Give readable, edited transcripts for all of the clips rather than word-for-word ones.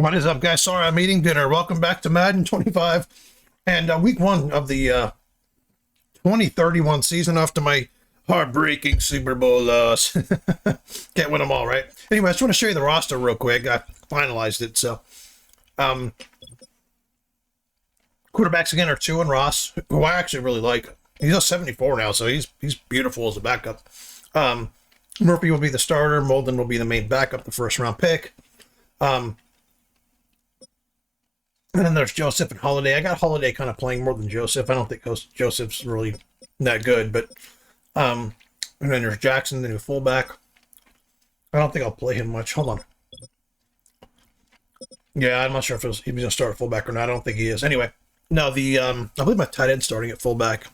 What is up, guys? Sorry I'm eating dinner. Welcome back to Madden 25 and week 1 of the 2031 season after my heartbreaking Super Bowl loss. Can't win them all, right? Anyway, I just want to show you the roster real quick. I finalized it. So, quarterbacks again are 2 and Ross, who I actually really like. He's a 74 now, so he's beautiful as a backup. Murphy will be the starter. Molden will be the main backup, the first round pick. And then there's Joseph and Holiday. I got Holiday kind of playing more than Joseph. I don't think Joseph's really that good, but and then there's Jackson, the new fullback. I don't think I'll play him much. Hold on. Yeah, I'm not sure if he was going to start at fullback or not. I don't think he is. Anyway, no, I believe my tight end's starting at fullback.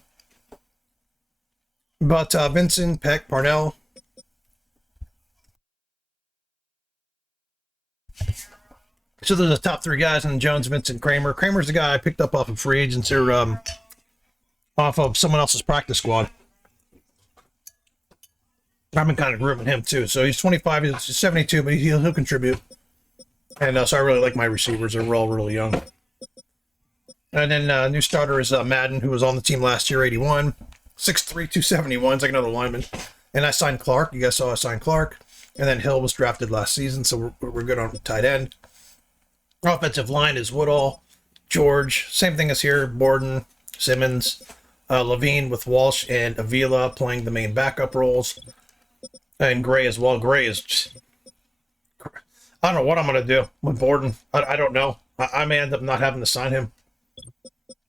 But Vincent, Peck, Parnell. So there's the top 3 guys, and Jones, Vincent, Kramer. Kramer's the guy I picked up off of free agents or off of someone else's practice squad. I've been kind of grooming him too. So he's 25, he's 72, but he'll contribute. And so I really like my receivers. They're all really young. And then new starter is Madden, who was on the team last year, 81. 6'3", 271. It's like another lineman. And I signed Clark. You guys saw I signed Clark. And then Hill was drafted last season, so we're good on tight end. Offensive line is Woodall, George. Same thing as here. Borden, Simmons, Levine with Walsh and Avila playing the main backup roles. And Gray as well. Gray is... I don't know what I'm going to do with Borden. I don't know. I may end up not having to sign him.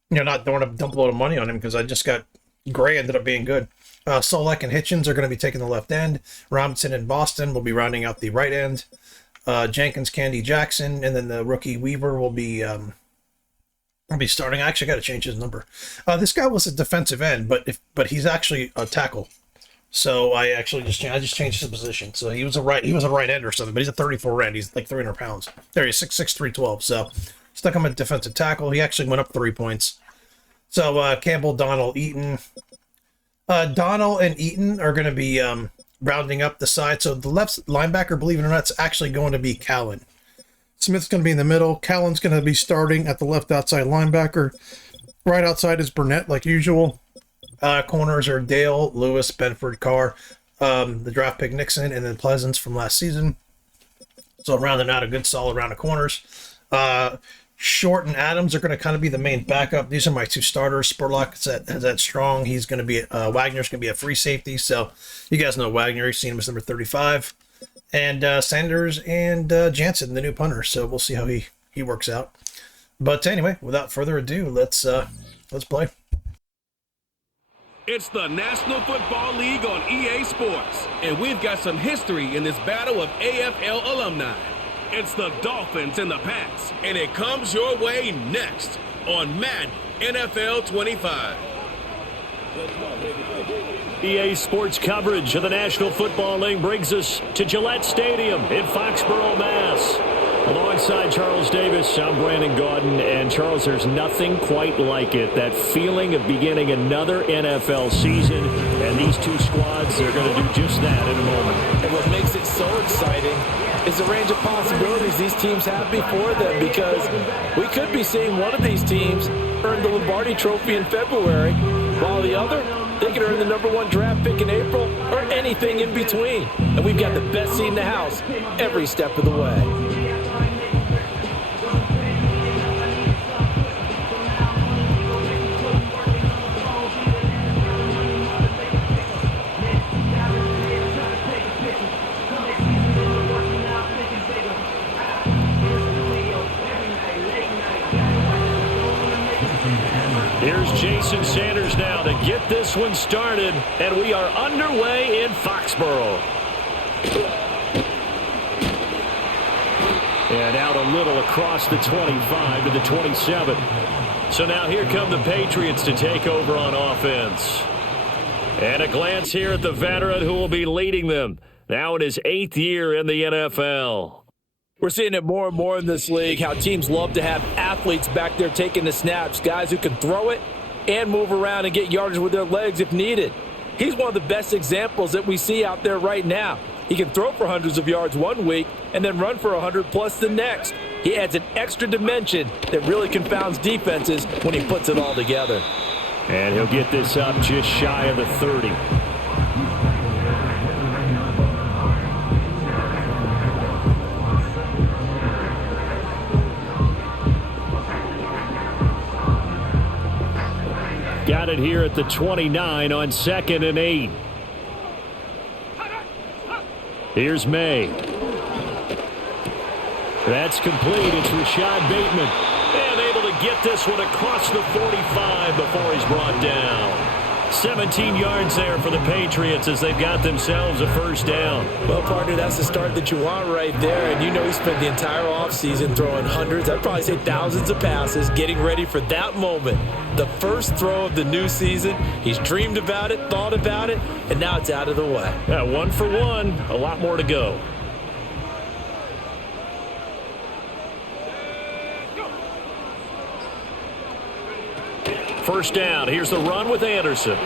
You know, not throwing a dump load of money on him because I just got... Gray ended up being good. Solek and Hitchens are going to be taking the left end. Robinson and Boston will be rounding out the right end. Jenkins, Candy, Jackson, and then the rookie Weaver will be starting. I actually got to change his number. This guy was a defensive end, but he's actually a tackle. So I just changed his position. So he was a right end or something, but he's a 34 end. He's like 300 pounds. There he is, 6'6", 312. So stuck him at defensive tackle. He actually went up 3 points. So Campbell, Donnell, Eaton. Donnell and Eaton are going to be rounding up the side. So the left linebacker, believe it or not, it's actually going to be Callan. Smith's going to be in the middle. Callan's going to be starting at the left outside linebacker. Right outside is Burnett, like usual. Corners are Dale, Lewis, Benford, Carr, the draft pick Nixon, and then Pleasance from last season. So rounding out a good solid round of corners. Short and Adams are going to kind of be the main backup. These are my 2 starters. Spurlock is that strong. He's going to be Wagner's going to be a free safety. So you guys know Wagner. You've seen him as number 35. And Sanders and Jansen, the new punter. So we'll see how he works out. But anyway, without further ado, let's play. It's the National Football League on EA Sports, and we've got some history in this battle of AFL alumni. It's the Dolphins and the Pats, and it comes your way next on Madden NFL 25. EA Sports coverage of the National Football League brings us to Gillette Stadium in Foxborough, Mass. Alongside Charles Davis, I'm Brandon Gaudin, and Charles, there's nothing quite like it. That feeling of beginning another NFL season, and these 2 squads are going to do just that in a moment. And what makes it so exciting is the range of possibilities these teams have before them, because we could be seeing one of these teams earn the Lombardi Trophy in February, while the other, they could earn the #1 draft pick in April or anything in between. And we've got the best seat in the house every step of the way. Here's Jason Sanders now to get this one started, and we are underway in Foxborough. And out a little across the 25 to the 27. So now here come the Patriots to take over on offense. And a glance here at the veteran who will be leading them, now in his 8th year in the NFL. We're seeing it more and more in this league, how teams love to have athletes back there taking the snaps, guys who can throw it and move around and get yardage with their legs if needed. He's one of the best examples that we see out there right now. He can throw for hundreds of yards one week and then run for 100 plus the next. He adds an extra dimension that really confounds defenses when he puts it all together. And he'll get this up just shy of the 30. Got it here at the 29 on 2nd and 8. Here's May. That's complete. It's Rashad Bateman. And able to get this one across the 45 before he's brought down. 17 yards there for the Patriots as they've got themselves a first down. Well, partner, that's the start that you want right there. And you know he spent the entire offseason throwing hundreds, I'd probably say thousands of passes, getting ready for that moment. The first throw of the new season. He's dreamed about it, thought about it, and now it's out of the way. Yeah, 1 for 1. A lot more to go. First down. Here's the run with Anderson.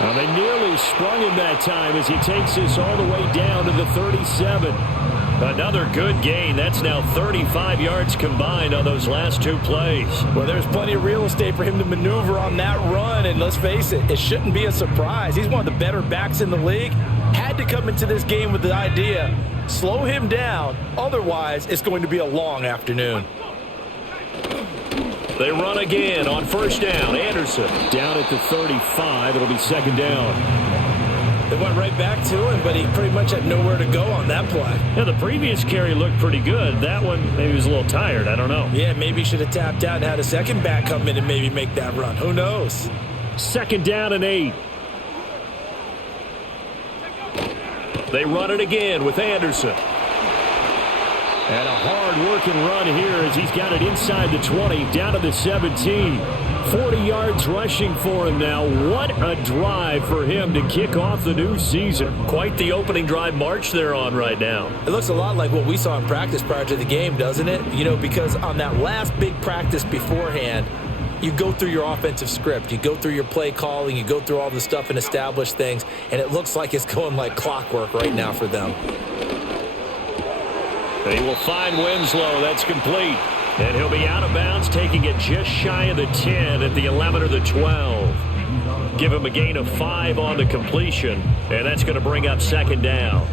Well, they nearly sprung him that time as he takes this all the way down to the 37. Another good gain. That's now 35 yards combined on those last 2 plays. Well, there's plenty of real estate for him to maneuver on that run, and let's face it, it shouldn't be a surprise. He's one of the better backs in the league. Had to come into this game with the idea, slow him down, otherwise it's going to be a long afternoon. They run again on first down. Anderson down at the 35. It'll be 2nd down. They went right back to him, but he pretty much had nowhere to go on that play. Yeah, the previous carry looked pretty good. That one, maybe he was a little tired. I don't know. Yeah, maybe he should have tapped out and had a second back come in and maybe make that run. Who knows? 2nd down and 8. They run it again with Anderson. And a hard-working run here as he's got it inside the 20, down to the 17. 40 yards rushing for him now. What a drive for him to kick off the new season. Quite the opening drive march they're on right now. It looks a lot like what we saw in practice prior to the game, doesn't it? You know, because on that last big practice beforehand, you go through your offensive script. You go through your play calling. You go through all the stuff and establish things. And it looks like it's going like clockwork right now for them. They will find Winslow. That's complete. And he'll be out of bounds, taking it just shy of the 10 at the 11 or the 12. Give him a gain of 5 on the completion, and that's going to bring up 2nd down.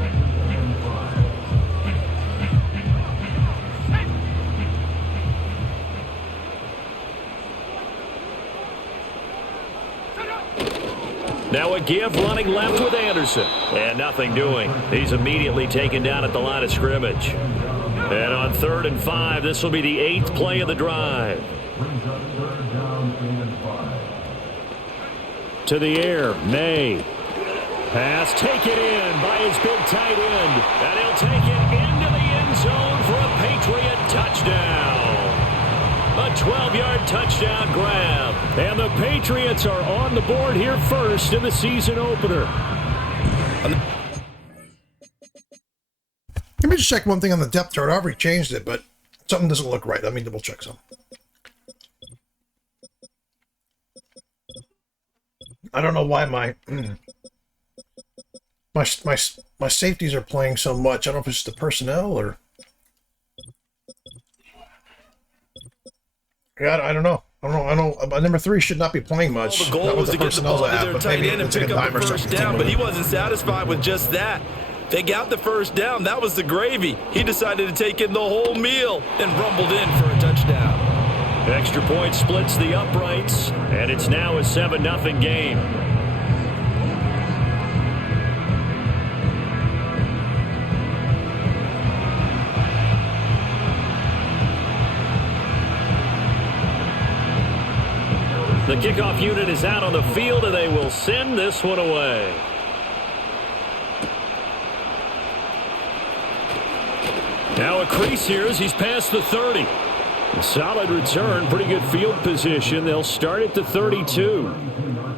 Now a give running left with Anderson. And nothing doing. He's immediately taken down at the line of scrimmage. And on 3rd and 5, this will be the 8th play of the drive. To the air, May. Pass taken in by his big tight end. And he'll take it into the end zone for a Patriot touchdown. A 12-yard touchdown grab. And the Patriots are on the board here first in the season opener. Let me just check one thing on the depth chart. I already changed it, but something doesn't look right. Let me double check something. I don't know why my safeties are playing so much. I don't know if it's the personnel or... I don't know. Number 3 should not be playing much. Well, the goal was to get the ball to their tight end and pick up the first down, but he wasn't satisfied with just that. They got the first down. That was the gravy. He decided to take in the whole meal and rumbled in for a touchdown. Extra point splits the uprights, and it's now a 7-0 game. The kickoff unit is out on the field, and they will send this one away. Now a crease here as he's past the 30. A solid return, pretty good field position. They'll start at the 32.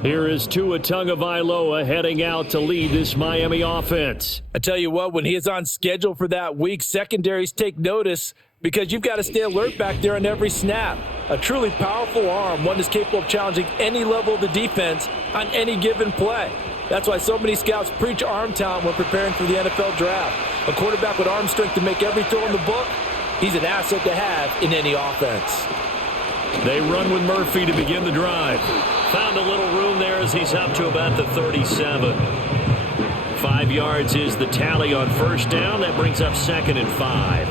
Here is Tua Tagovailoa heading out to lead this Miami offense. I tell you what, when he is on schedule for that week, secondaries take notice because you've got to stay alert back there on every snap. A truly powerful arm, one that's capable of challenging any level of the defense on any given play. That's why so many scouts preach arm talent when preparing for the NFL draft. A quarterback with arm strength to make every throw in the book, He's an asset to have in any offense. They run with Murphy to begin the drive. Found a little room there as he's up to about the 37. 5 yards is the tally on first down. That brings up 2nd and 5.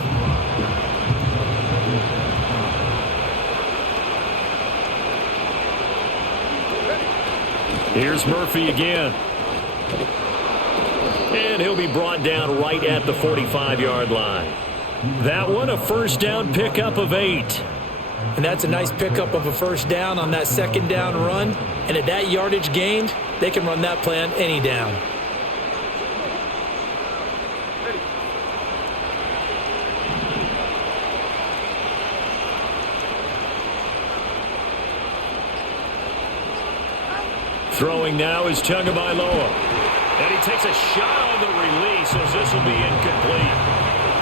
Here's Murphy again. And he'll be brought down right at the 45-yard line. That one, a first down pickup of 8. And that's a nice pickup of a first down on that second down run. And at that yardage gained, they can run that play on any down. Throwing now is Tagovailoa. And he takes a shot on the release as this will be incomplete.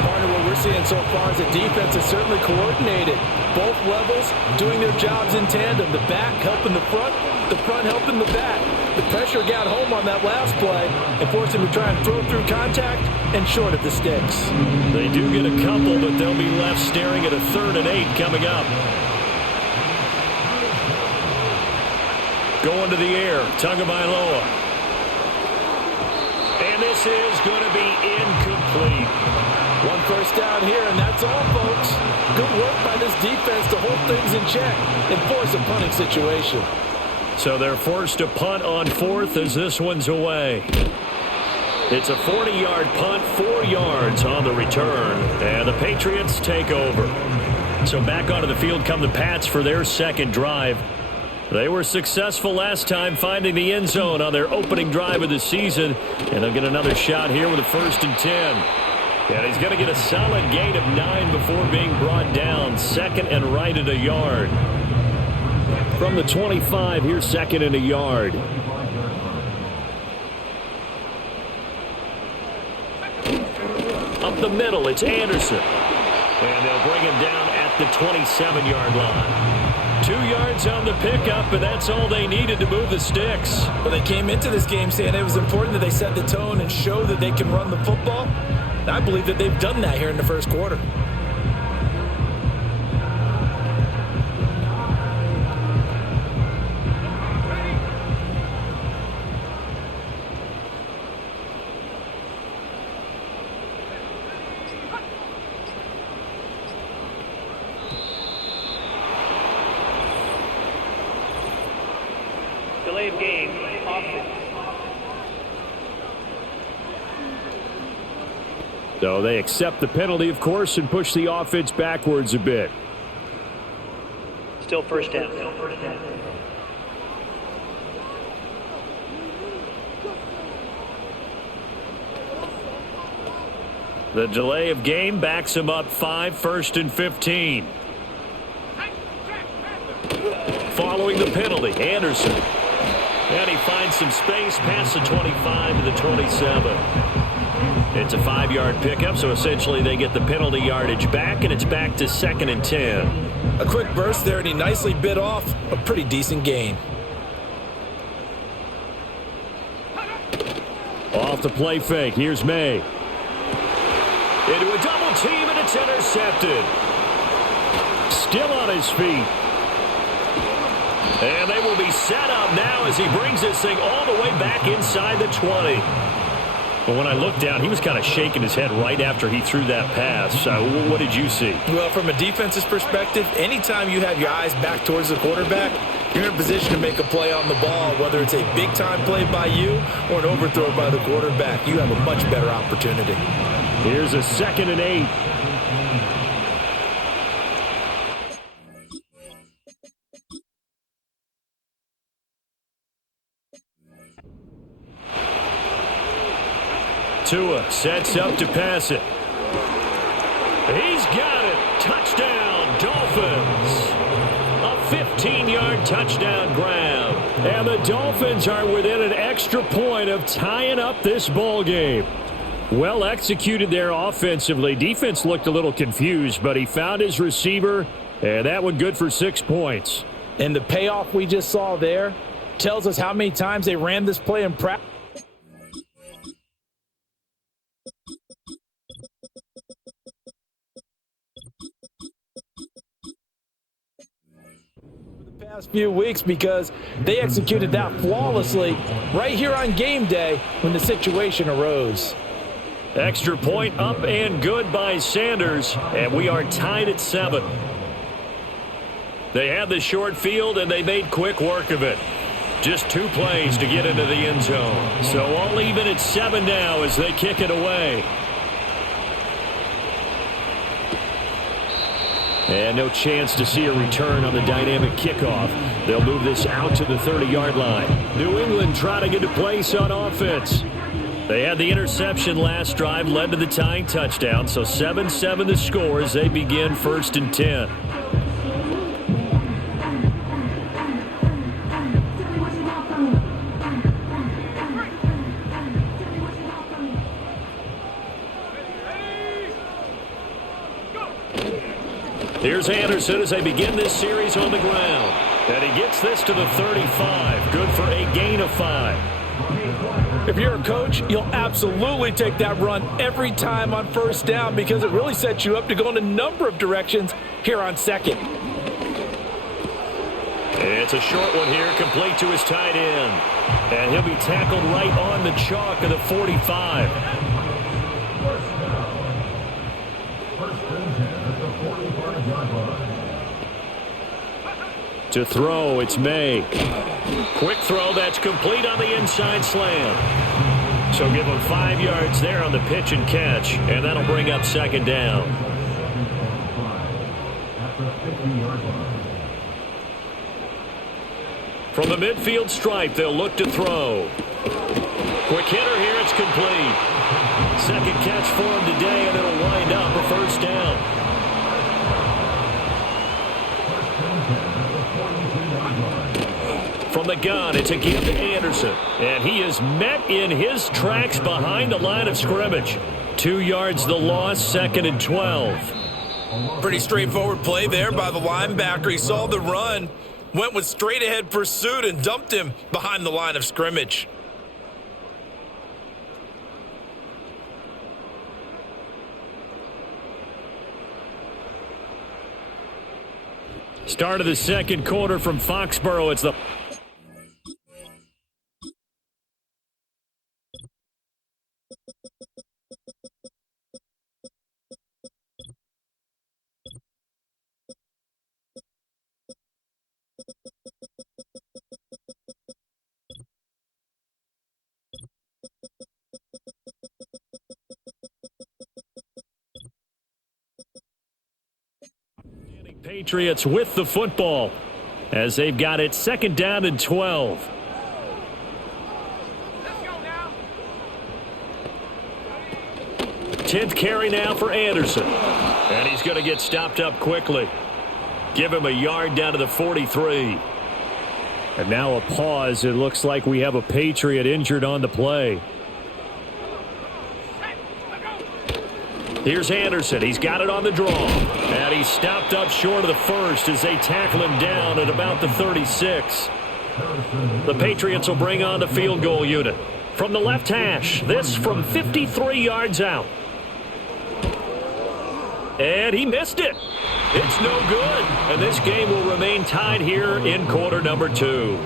Partner, what we're seeing so far is the defense is certainly coordinated. Both levels doing their jobs in tandem. The back helping the front helping the back. The pressure got home on that last play and forced him to try and throw through contact and short of the sticks. They do get a couple, but they'll be left staring at a 3rd and 8 coming up. Going to the air, Tagovailoa. And this is going to be incomplete. One first down here, and that's all, folks. Good work by this defense to hold things in check and force a punting situation. So they're forced to punt on 4th as this one's away. It's a 40-yard punt, 4 yards on the return, and the Patriots take over. So back onto the field come the Pats for their second drive. They were successful last time finding the end zone on their opening drive of the season, and they'll get another shot here with a 1st and 10. And he's going to get a solid gain of 9 before being brought down. 2nd and right at a yard. From the 25, here's 2nd and a yard. Up the middle, it's Anderson. And they'll bring him down at the 27-yard line. 2 yards on the pickup, and that's all they needed to move the sticks. Well, they came into this game saying it was important that they set the tone and show that they can run the football. And I believe that they've done that here in the first quarter. Delay of game, offense. So they accept the penalty, of course, and push the offense backwards a bit. Still first down. The delay of game backs him up 5, 1st and 15. Following the penalty, Anderson. And he finds some space past the 25 to the 27. It's a 5-yard pickup, so essentially they get the penalty yardage back, and it's back to 2nd and 10. A quick burst there, and he nicely bit off a pretty decent gain. Off the play fake, here's May. Into a double team, and it's intercepted. Still on his feet. And they will be set up now as he brings this thing all the way back inside the 20. But when I looked down, he was kind of shaking his head right after he threw that pass. What did you see? Well, from a defense's perspective, anytime you have your eyes back towards the quarterback, you're in a position to make a play on the ball, whether it's a big-time play by you or an overthrow by the quarterback. You have a much better opportunity. Here's a 2nd and 8. Tua sets up to pass it. He's got it. Touchdown, Dolphins. A 15-yard touchdown grab. And the Dolphins are within an extra point of tying up this ball game. Well executed there offensively. Defense looked a little confused, but he found his receiver, and that one good for 6 points. And the payoff we just saw there tells us how many times they ran this play in practice. last few weeks because they executed that flawlessly right here on game day when the situation arose. Extra point up and good by Sanders, and we are tied at 7. They had the short field, and they made quick work of it. Just 2 plays to get into the end zone. So all even at 7 now as they kick it away. And no chance to see a return on the dynamic kickoff. They'll move this out to the 30-yard line. New England trying to get a place on offense. They had the interception last drive, led to the tying touchdown. So 7-7 the score as they begin 1st and 10. Here's Anderson as they begin this series on the ground. And he gets this to the 35. Good for a gain of 5. If you're a coach, you'll absolutely take that run every time on 1st down because it really sets you up to go in a number of directions here on 2nd. It's a short one here, complete to his tight end. And he'll be tackled right on the chalk of the 45. To throw, it's May. Quick throw, that's complete on the inside slam. So give him 5 yards there on the pitch and catch, and that'll bring up 2nd down. From the midfield stripe, they'll look to throw. Quick hitter here, it's complete. 2nd catch for him today, and it'll wind up a 1st down. From the gun, it's a give to Anderson. And he is met in his tracks behind the line of scrimmage. 2 yards the loss, 2nd and 12. Pretty straightforward play there by the linebacker. He saw the run, went with straight ahead pursuit, and dumped him behind the line of scrimmage. Start of the 2nd quarter from Foxborough. It's the Patriots with the football as they've got it 2nd down and 12. Let's go now. 10th carry now for Anderson. And he's going to get stopped up quickly. Give him a yard down to the 43. And now a pause. It looks like we have a Patriot injured on the play. Here's Anderson. He's got it on the draw. And he's stopped up short of the 1st as they tackle him down at about the 36. The Patriots will bring on the field goal unit. From the left hash, this from 53 yards out. And he missed it. It's no good. And this game will remain tied here in quarter number 2.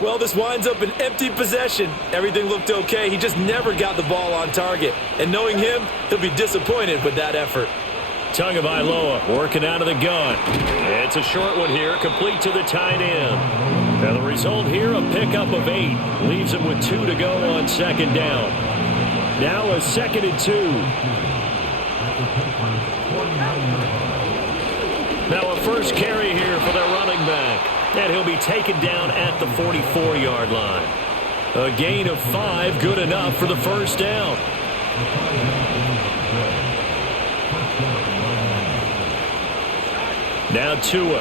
Well, this winds up an empty possession. Everything looked okay. He just never got the ball on target. And knowing him, he'll be disappointed with that effort. Tagovailoa working out of the gun. It's a short one here, complete to the tight end. And the result here, a pickup of 8. Leaves him with 2 to go on 2nd down. Now a 2nd and 2. Now a first carry here for their running back. And he'll be taken down at the 44-yard line. A gain of 5, good enough for the 1st down. Now Tua.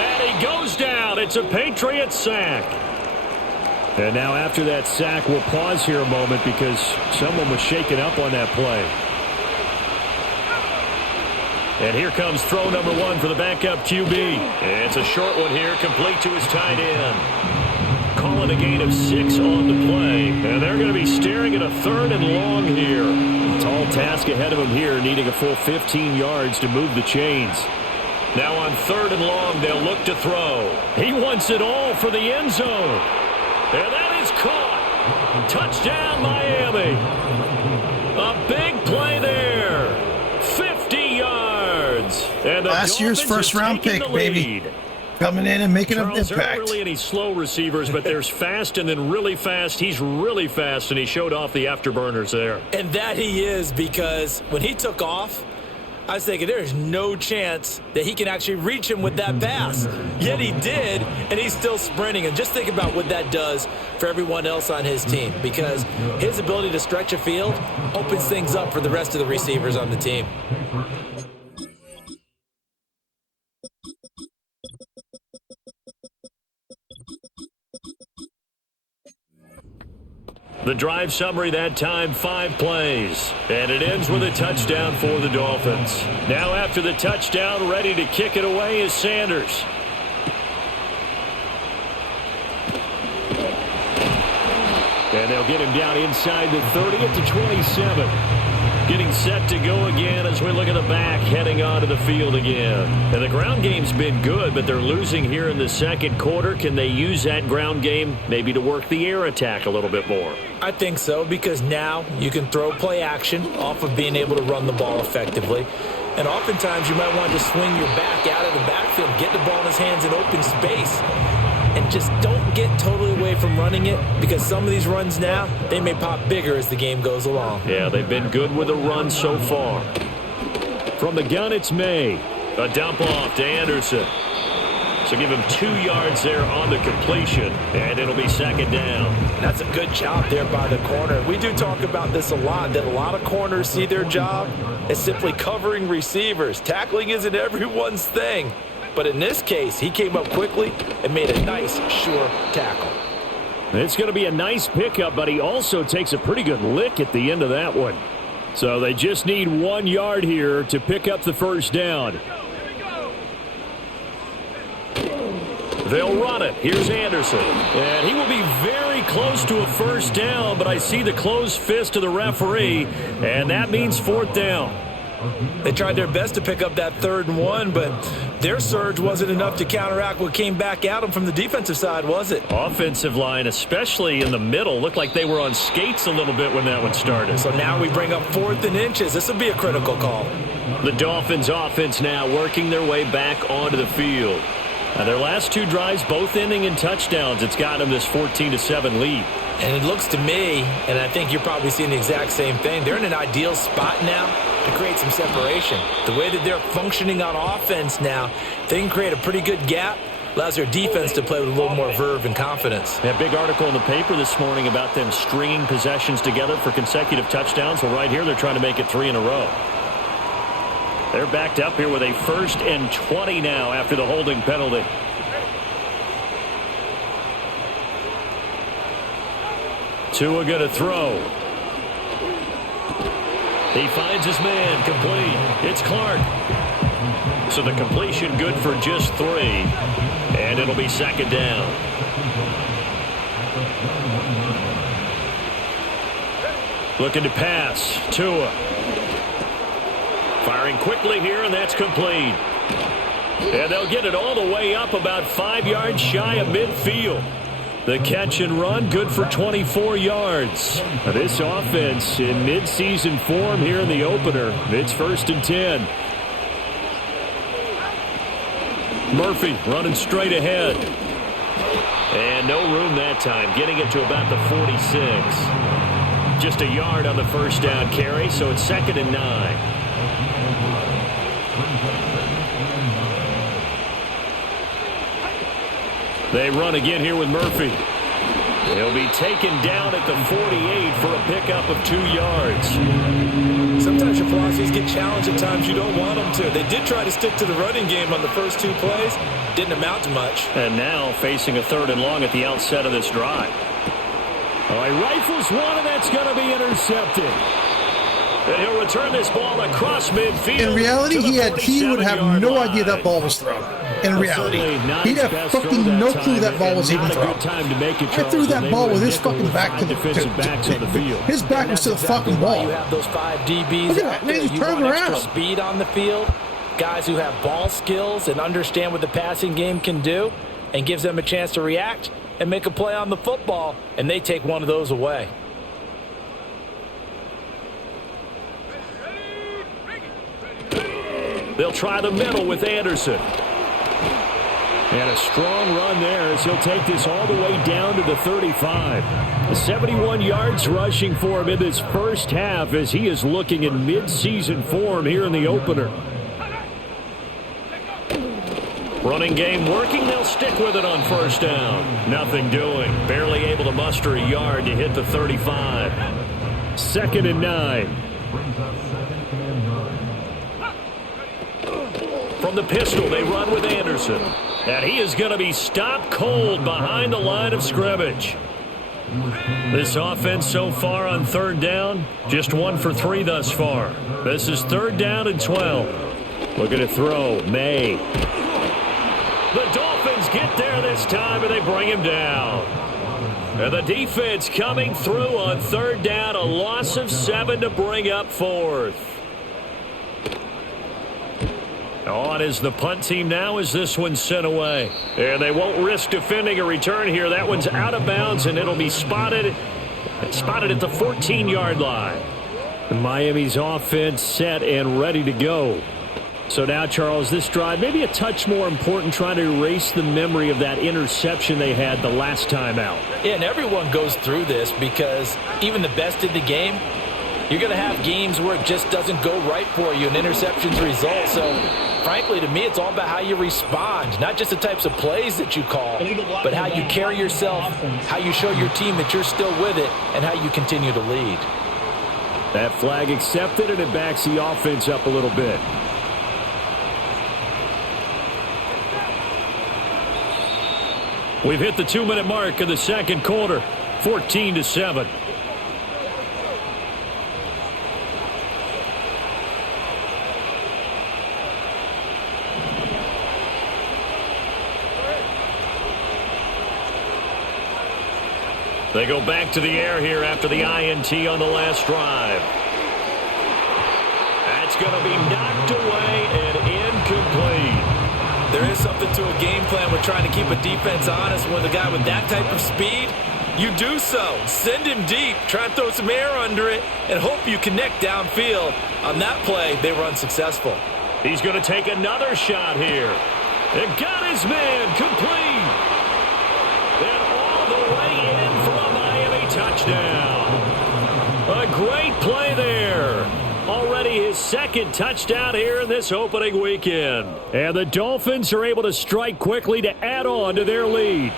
And he goes down. It's a Patriot sack. And now after that sack, we'll pause here a moment because someone was shaken up on that play. And here comes throw number 1 for the backup QB. It's a short one here, complete to his tight end. Calling a gain of 6 on the play. And they're going to be staring at a 3rd and long here. Tall task ahead of them here, needing a full 15 yards to move the chains. Now on 3rd and long, they'll look to throw. He wants it all for the end zone. And that is caught. Touchdown, Miami. A big play there. 50 yards. And the last year's Dolphins first-round taking pick, the baby. lead. Coming in and making an Charles, there aren't impact. really any slow receivers, but there's fast and then really fast. He's really fast, and he showed off the afterburners there. And that he is, because when he took off, I was thinking there's no chance that he can actually reach him with that pass. Yet he did, and he's still sprinting. And just think about what that does for everyone else on his team, because his ability to stretch a field opens things up for the rest of the receivers on the team. The drive summary that time, 5 plays. And it ends with a touchdown for the Dolphins. Now after the touchdown, ready to kick it away is Sanders. And they'll get him down inside the 30 at the 27. Getting set to go again as we look at the back, heading onto the field again. And the ground game's been good, but they're losing here in the second quarter. Can they use that ground game maybe to work the air attack a little bit more? I think so, because now you can throw play action off of being able to run the ball effectively. And oftentimes you might want to swing your back out of the backfield, get the ball in his hands in open space. And just don't get totally away from running it, because some of these runs now, they may pop bigger as the game goes along. Yeah, they've been good with the run so far. From the gun, it's May. A dump off to Anderson. So give him 2 yards there on the completion, and it'll be second down. That's a good job there by the corner. We do talk about this a lot, that a lot of corners see their job as simply covering receivers. Tackling isn't everyone's thing. But in this case, he came up quickly and made a nice, sure tackle. It's going to be a nice pickup, but he also takes a pretty good lick at the end of that one. So they just need 1 yard here to pick up the first down. They'll run it. Here's Anderson. And he will be very close to a first down, but I see the closed fist of the referee, and that means 4th down. They tried their best to pick up that 3rd and 1, but their surge wasn't enough to counteract what came back at them from the defensive side, was it? Offensive line, especially in the middle, looked like they were on skates a little bit when that one started. So now we bring up 4th and inches. This will be a critical call. The Dolphins offense now working their way back onto the field. Now their last 2 drives, both ending in touchdowns. It's got them this 14-7 lead. And it looks to me, and I think you're probably seeing the exact same thing, they're in an ideal spot now to create some separation. The way that they're functioning on offense now, they can create a pretty good gap, allows their defense to play with a little more verve and confidence. That big article in the paper this morning about them stringing possessions together for consecutive touchdowns. Well, right here, they're trying to make it 3 in a row. They're backed up here with a 1st and 20 now after the holding penalty. Tua going to throw. He finds his man, complete. It's Clark. So the completion good for just 3. And it'll be second down. Looking to pass. Tua. Firing quickly here, and that's complete. And they'll get it all the way up about 5 yards shy of midfield. The catch and run, good for 24 yards. This offense in midseason form here in the opener. It's 1st and 10. Murphy running straight ahead. And no room that time, getting it to about the 46. Just a yard on the first down carry, so it's 2nd and 9. They run again here with Murphy. He'll be taken down at the 48 for a pickup of 2 yards. Sometimes your philosophies get challenged at times you don't want them to. They did try to stick to the running game on the first 2 plays. Didn't amount to much. And now facing a 3rd and long at the outset of this drive. Oh, he rifles one, and that's going to be intercepted. And he'll return this ball across midfield. In reality, he would have no idea that ball was thrown. In reality, he'd have fucking no clue that ball was even thrown. He threw that ball with his fucking back to the field. His back was to the fucking ball. You have those 5 DBs Look at that, man, he's you turning want extra around. speed on the field. guys who have ball skills and understand what the passing game can do, and gives them a chance to react and make a play on the football, and they take one of those away. They'll try the middle with Anderson. And a strong run there as he'll take this all the way down to the 35. 71 yards rushing for him in this first half as he is looking in mid-season form here in the opener. Running game working. They'll stick with it on first down. Nothing doing. Barely able to muster a yard to hit the 35. 2nd and 9. From the pistol, they run with Anderson. And he is going to be stopped cold behind the line of scrimmage. This offense so far on 3rd down, just 1 for 3 thus far. This is 3rd down and 12. Looking to throw, May. The Dolphins get there this time, and they bring him down. And the defense coming through on 3rd down, a loss of 7 to bring up 4th. On is the punt team now as this one's sent away. And they won't risk defending a return here. That one's out of bounds, and it'll be spotted at the 14-yard line. Miami's offense set and ready to go. So now, Charles, this drive maybe a touch more important, trying to erase the memory of that interception they had the last time out. Yeah, and everyone goes through this because even the best in the game, you're going to have games where it just doesn't go right for you, and interceptions result. So, frankly, to me, it's all about how you respond, not just the types of plays that you call, but how you carry yourself, how you show your team that you're still with it, and how you continue to lead. That flag accepted, and it backs the offense up a little bit. We've hit the 2-minute mark of the second quarter, 14-7. They go back to the air here after the INT on the last drive. That's going to be knocked away and incomplete. There is something to a game plan with trying to keep a defense honest. With a guy with that type of speed, you do so. Send him deep, try and throw some air under it, and hope you connect downfield. On that play, they were unsuccessful. He's going to take another shot here. And got his man complete. And all the way in for a Miami touchdown. A great play there. Already his 2nd touchdown here in this opening weekend. And the Dolphins are able to strike quickly to add on to their lead.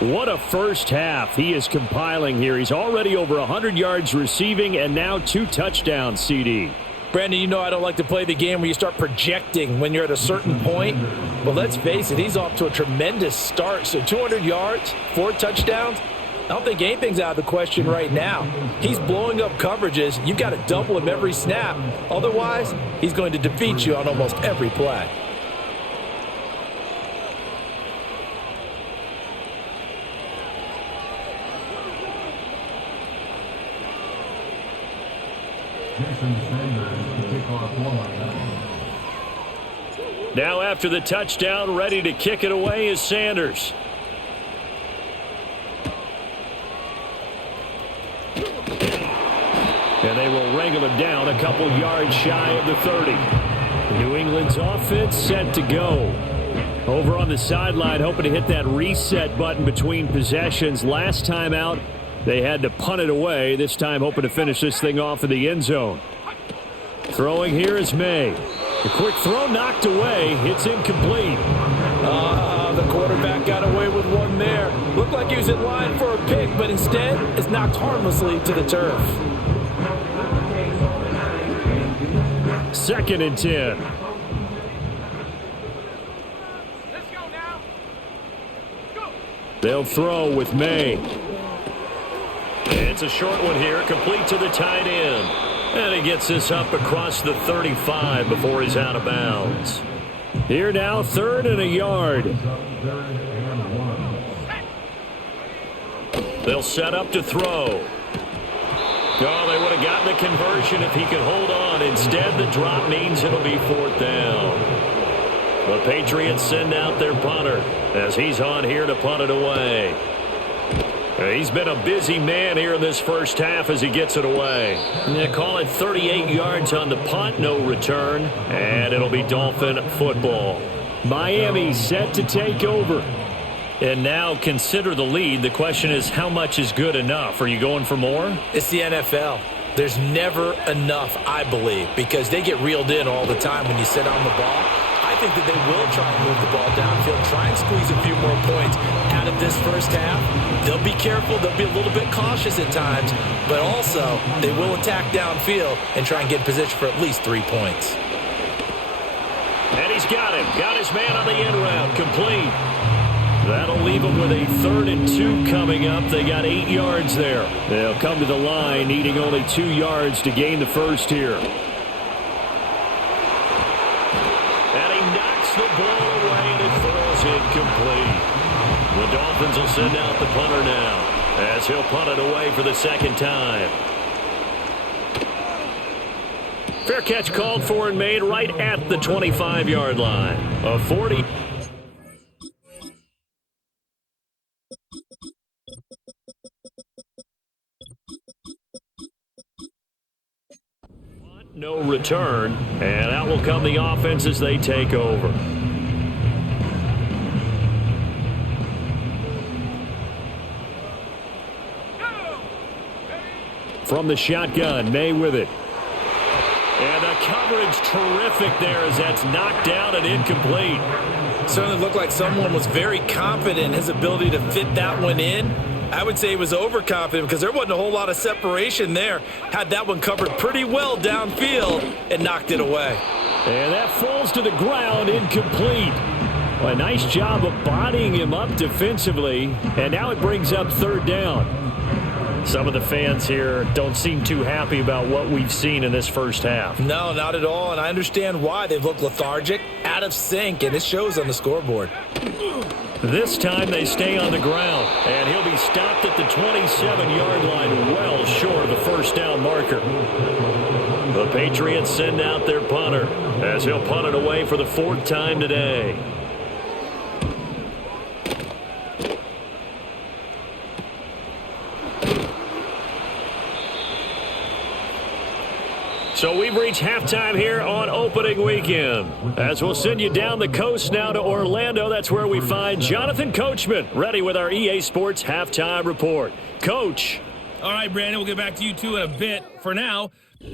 What a first half he is compiling here. He's already over 100 yards receiving and now 2 touchdowns, CD. Brandon, you know I don't like to play the game where you start projecting when you're at a certain point. But let's face it, he's off to a tremendous start. So 200 yards, 4 touchdowns. I don't think anything's out of the question right now. He's blowing up coverages. You've got to double him every snap. Otherwise, he's going to defeat you on almost every play. Now after the touchdown, ready to kick it away is Sanders. And they will wrangle him down a couple yards shy of the 30. New England's offense set to go. Over on the sideline, hoping to hit that reset button between possessions. Last time out, they had to punt it away. This time hoping to finish this thing off in the end zone. Throwing here is May. A quick throw knocked away. It's incomplete. The quarterback got away with one there. Looked like he was in line for a pick, but instead it's knocked harmlessly to the turf. 2nd and 10. Let's go now. Go. They'll throw with May. It's a short one here, complete to the tight end. And he gets this up across the 35 before he's out of bounds. Here now, 3rd and a yard. They'll set up to throw. Oh, they would have gotten the conversion if he could hold on. Instead, the drop means it'll be 4th down. The Patriots send out their punter as he's on here to punt it away. He's been a busy man here in this first half as he gets it away. They call it 38 yards on the punt, no return, and it'll be Dolphin football. Miami set to take over. And now consider the lead. The question is, how much is good enough? Are you going for more? It's the NFL. There's never enough, I believe, because they get reeled in all the time when you sit on the ball. I think that they will try and move the ball downfield, try and squeeze a few more points out of this first half. They'll be careful. They'll be a little bit cautious at times, but also they will attack downfield and try and get in position for at least 3 points. And he's got him. Got his man on the end route. Complete. That'll leave them with a 3rd and 2 coming up. They got 8 yards there. They'll come to the line needing only 2 yards to gain the first here. And he knocks the ball away and it throws incomplete. The Dolphins will send out the punter now as he'll punt it away for the 2nd time. Fair catch called for and made right at the 25-yard line. A 40. No return, and out will come the offense as they take over. From the shotgun, May with it. And the coverage terrific there as that's knocked down and incomplete. Certainly looked like someone was very confident in his ability to fit that one in. I would say he was overconfident because there wasn't a whole lot of separation there. Had that one covered pretty well downfield and knocked it away. And that falls to the ground, incomplete. Well, a nice job of bodying him up defensively, and now it brings up 3rd down. Some of the fans here don't seem too happy about what we've seen in this first half. No, not at all, and I understand why. They've looked lethargic, out of sync, and it shows on the scoreboard. This time they stay on the ground, and he'll be stopped at the 27-yard line, well short of the first down marker. The Patriots send out their punter as he'll punt it away for the 4th time today. So we've reached halftime here on opening weekend. As we'll send you down the coast now to Orlando, that's where we find Jonathan Coachman, ready with our EA Sports halftime report. Coach. All right, Brandon, we'll get back to you two in a bit. For now,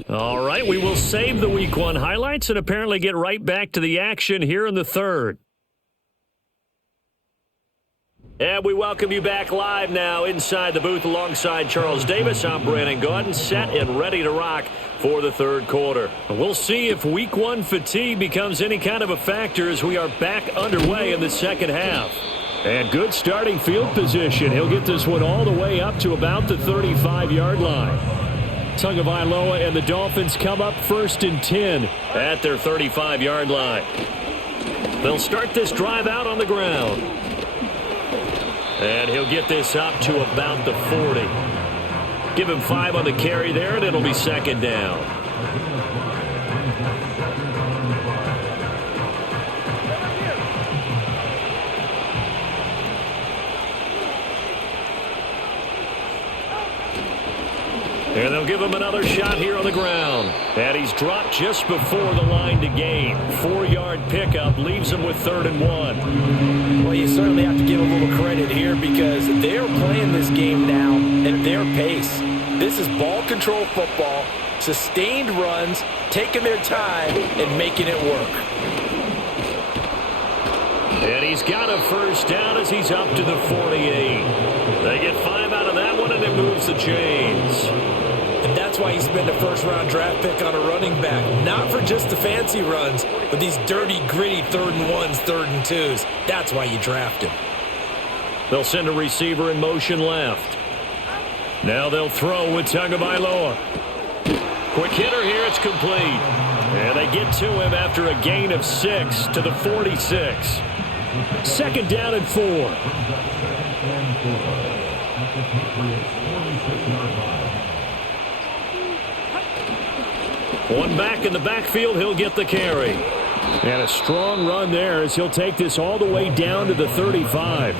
All right, we will save the Week 1 highlights and apparently get right back to the action here in the 3rd. And we welcome you back live now inside the booth alongside Charles Davis. I'm Brandon Gordon, set and ready to rock for the 3rd quarter. We'll see if Week 1 fatigue becomes any kind of a factor as we are back underway in the 2nd half. And good starting field position. He'll get this one all the way up to about the 35-yard line. Tagovailoa and the Dolphins come up 1st and 10 at their 35-yard line. They'll start this drive out on the ground. And he'll get this up to about the 40. Give him 5 on the carry there, and it'll be 2nd down. And they'll give him another shot here on the ground. And he's dropped just before the line to gain. 4-yard pickup leaves him with 3rd and 1. Well, you certainly have to give a little credit here because they're playing this game now at their pace. This is ball control football, sustained runs, taking their time, and making it work. And he's got a 1st down as he's up to the 48. They get 5 out of that one, and it moves the chains. And that's why you spend a 1st-round draft pick on a running back. Not for just the fancy runs, but these dirty, gritty 3rd and 1s, 3rd and 2s. That's why you draft him. They'll send a receiver in motion left. Now they'll throw with Tagovailoa. Quick hitter here, it's complete. And they get to him after a gain of 6 to the 46. 2nd down and 4. One back in the backfield, he'll get the carry. And a strong run there as he'll take this all the way down to the 35.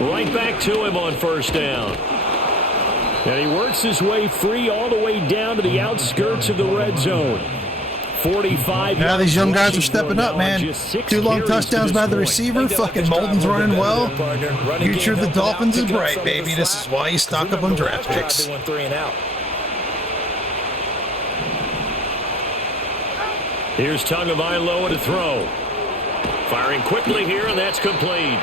Right back to him on first down. And he works his way free all the way down to the outskirts of the red zone. 45. Now these young guys are stepping up, man. 2 long touchdowns by the receiver. Fucking Molden's running well. Future of the Dolphins is bright, baby. This is why you stock up on draft picks. Here's Tagovailoa to throw. Firing quickly here, and that's complete.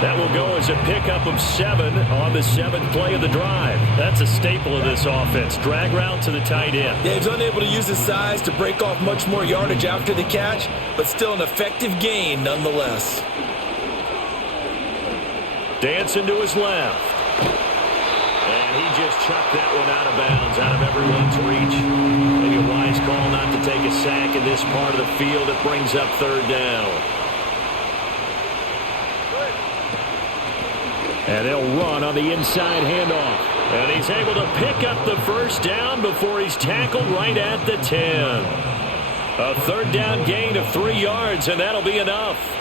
That will go as a pickup of 7 on the 7th play of the drive. That's a staple of this offense. Drag route to the tight end. Yeah, he's unable to use his size to break off much more yardage after the catch, but still an effective gain nonetheless. Dancing to his left. And he just chucked that one out of bounds, out of everyone's reach. Maybe a wise call not to take a sack in this part of the field. It brings up 3rd down. And they'll run on the inside handoff. And he's able to pick up the first down before he's tackled right at the 10. A 3rd down gain of 3 yards, and that'll be enough.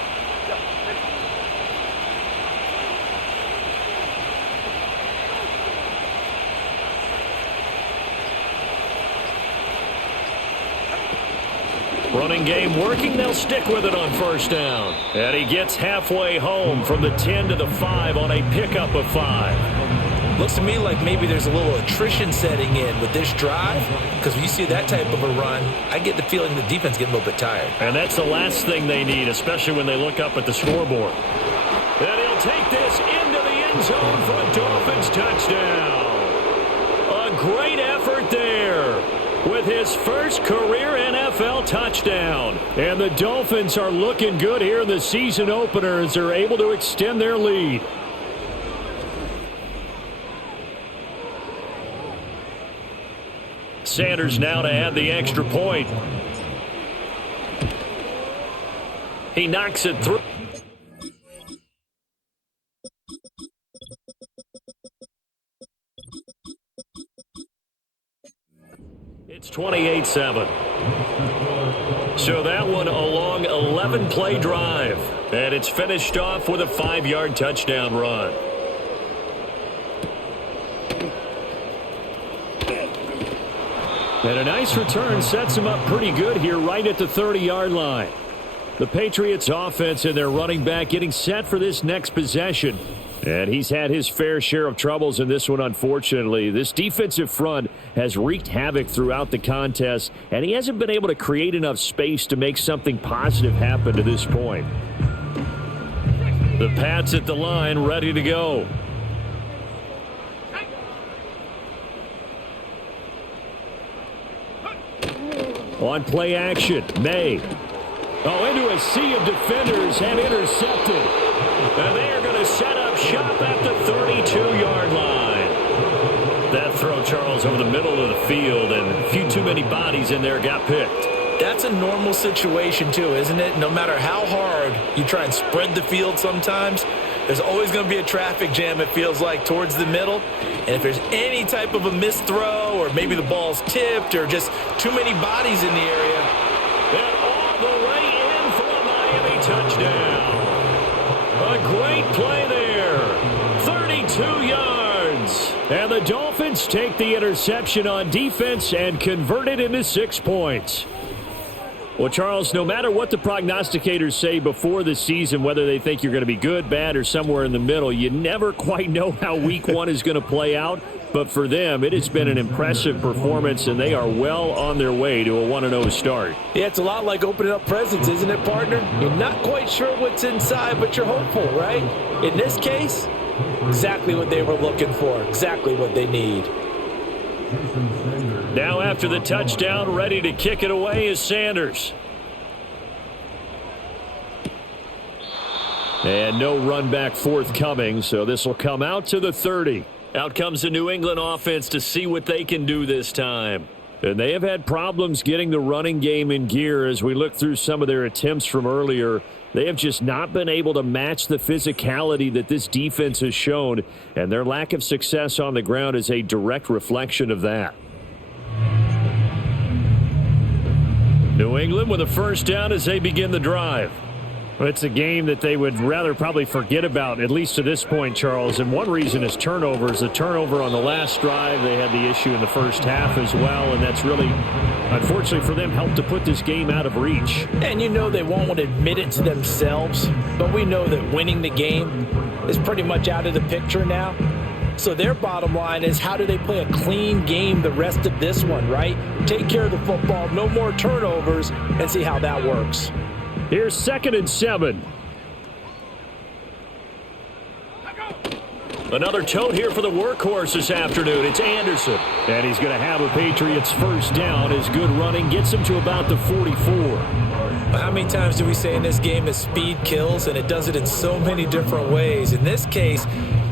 Running game working. They'll stick with it on first down. And he gets halfway home from the 10 to the 5 on a pickup of 5. Looks to me like maybe there's a little attrition setting in with this drive, because when you see that type of a run, I get the feeling the defense getting a little bit tired. And that's the last thing they need, especially when they look up at the scoreboard. And he'll take this into the end zone for a Dolphins touchdown. A great effort there with his first career NFL touchdown. And the Dolphins are looking good here in the season opener as they're able to extend their lead. Sanders now to add the extra point. He knocks it through. It's 28-7. So that one a long 11-play drive. And it's finished off with a 5-yard touchdown run. And a nice return sets him up pretty good here right at the 30-yard line. The Patriots offense and their running back getting set for this next possession. And he's had his fair share of troubles in this one, unfortunately. This defensive front has wreaked havoc throughout the contest, and he hasn't been able to create enough space to make something positive happen to this point. The Pats at the line, ready to go. On play action, May. Oh, into a sea of defenders and intercepted. And they are going to set up shop at the 32-yard line. That throw, Charles, over the middle of the field, and a few too many bodies in there got picked. That's a normal situation, too, isn't it? No matter how hard you try and spread the field sometimes, there's always going to be a traffic jam, it feels like, towards the middle. And if there's any type of a missed throw, or maybe the ball's tipped, or just too many bodies in the area. And all the way in for a Miami touchdown. A great play there. 32 yards. And the Dolphins take the interception on defense and convert it into 6 points. Well, Charles, no matter what the prognosticators say before the season, whether they think you're going to be good, bad, or somewhere in the middle, you never quite know how week one is going to play out. But for them, it has been an impressive performance, and they are well on their way to a 1-0 start. Yeah, it's a lot like opening up presents, isn't it, partner? You're not quite sure what's inside, but you're hopeful, right? In this case, exactly what they were looking for, exactly what they need. Now after the touchdown, ready to kick it away is Sanders. And no run back forthcoming, so this will come out to the 30. Out comes the New England offense to see what they can do this time. And they have had problems getting the running game in gear as we look through some of their attempts from earlier. They have just not been able to match the physicality that this defense has shown, and their lack of success on the ground is a direct reflection of that. New England with a first down as they begin the drive. It's a game that they would rather probably forget about, at least to this point, Charles. And one reason is turnovers. The turnover on the last drive, they had the issue in the first half as well, and that's really, unfortunately for them, helped to put this game out of reach. And you know they won't admit it to themselves, but we know that winning the game is pretty much out of the picture now. So their bottom line is, how do they play a clean game the rest of this one, right? Take care of the football, no more turnovers, and see how that works. Here's 2nd and 7. Another tote here for the workhorse this afternoon. It's Anderson. And he's going to have a Patriots first down. His good running gets him to about the 44. How many times do we say in this game that speed kills, and it does it in so many different ways? In this case,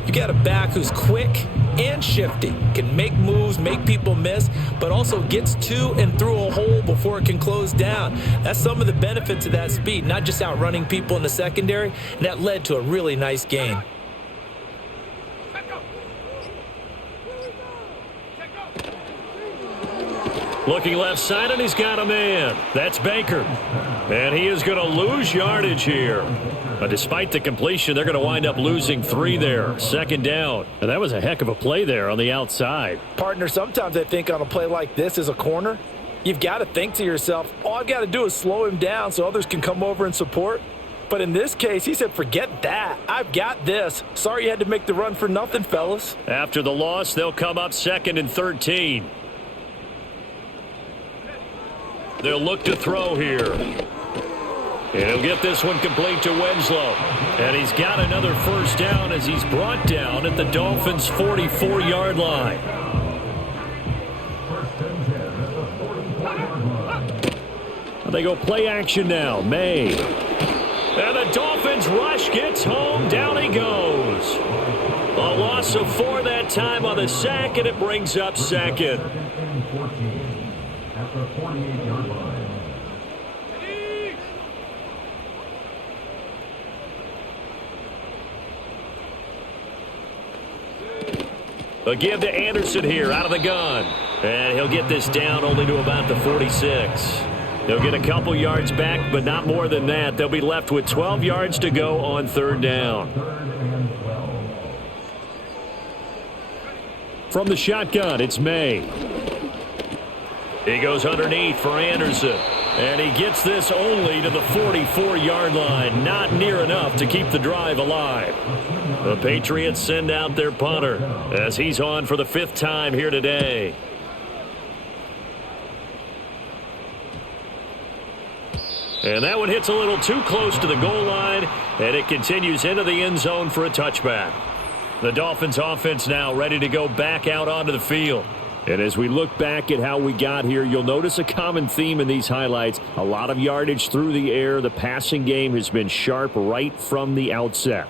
you got a back who's quick and shifty, can make moves, make people miss, but also gets to and through a hole before it can close down. That's some of the benefits of that speed, not just outrunning people in the secondary, and that led to a really nice gain. Looking left side, and he's got a man. That's Baker. And he is going to lose yardage here. But despite the completion, they're going to wind up losing 3 there. 2nd down. And that was a heck of a play there on the outside. Partner, sometimes I think on a play like this as a corner, you've got to think to yourself, all I've got to do is slow him down so others can come over and support. But in this case, he said, forget that. I've got this. Sorry you had to make the run for nothing, fellas. After the loss, they'll come up 2nd and 13. They'll look to throw here. And he'll get this one complete to Winslow. And he's got another first down as he's brought down at the Dolphins' 44-yard line. They go play action now. May. And the Dolphins rush gets home. Down he goes. A loss of 4 that time on the sack, and it brings up 2nd. At the 48-yard line. A give to Anderson here out of the gun. And he'll get this down only to about the 46. They'll get a couple yards back, but not more than that. They'll be left with 12 yards to go on 3rd down. From the shotgun, it's May. He goes underneath for Anderson. And he gets this only to the 44-yard line. Not near enough to keep the drive alive. The Patriots send out their punter as he's on for the 5th time here today. And that one hits a little too close to the goal line, and it continues into the end zone for a touchback. The Dolphins offense now ready to go back out onto the field. And as we look back at how we got here, you'll notice a common theme in these highlights. A lot of yardage through the air. The passing game has been sharp right from the outset.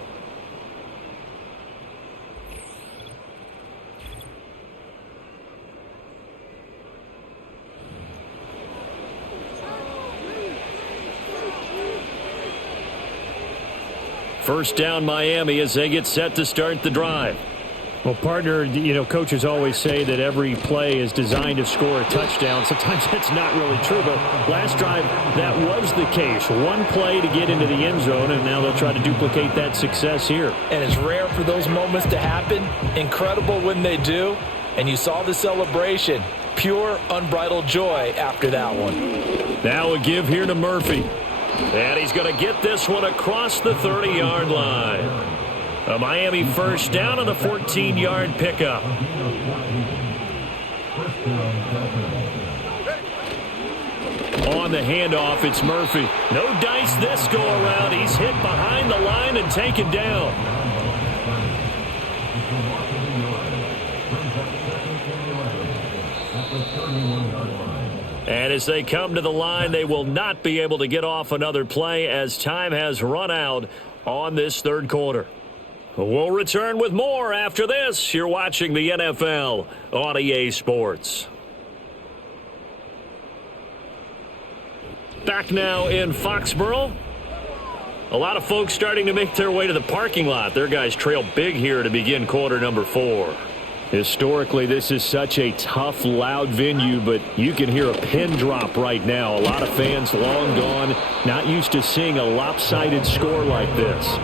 First down Miami as they get set to start the drive. Well, partner, you know, coaches always say that every play is designed to score a touchdown. Sometimes that's not really true, but last drive, that was the case. One play to get into the end zone, and now they'll try to duplicate that success here. And it's rare for those moments to happen. Incredible when they do. And you saw the celebration. Pure, unbridled joy after that one. Now a give here to Murphy. And he's going to get this one across the 30-yard line. A Miami first down on the 14-yard pickup. On the handoff, it's Murphy. No dice this go around. He's hit behind the line and taken down. And as they come to the line, they will not be able to get off another play as time has run out on this third quarter. We'll return with more after this. You're watching the NFL on EA Sports. Back now in Foxborough. A lot of folks starting to make their way to the parking lot. Their guys trail big here to begin quarter number 4. Historically, this is such a tough, loud venue, but you can hear a pin drop right now. A lot of fans long gone, not used to seeing a lopsided score like this.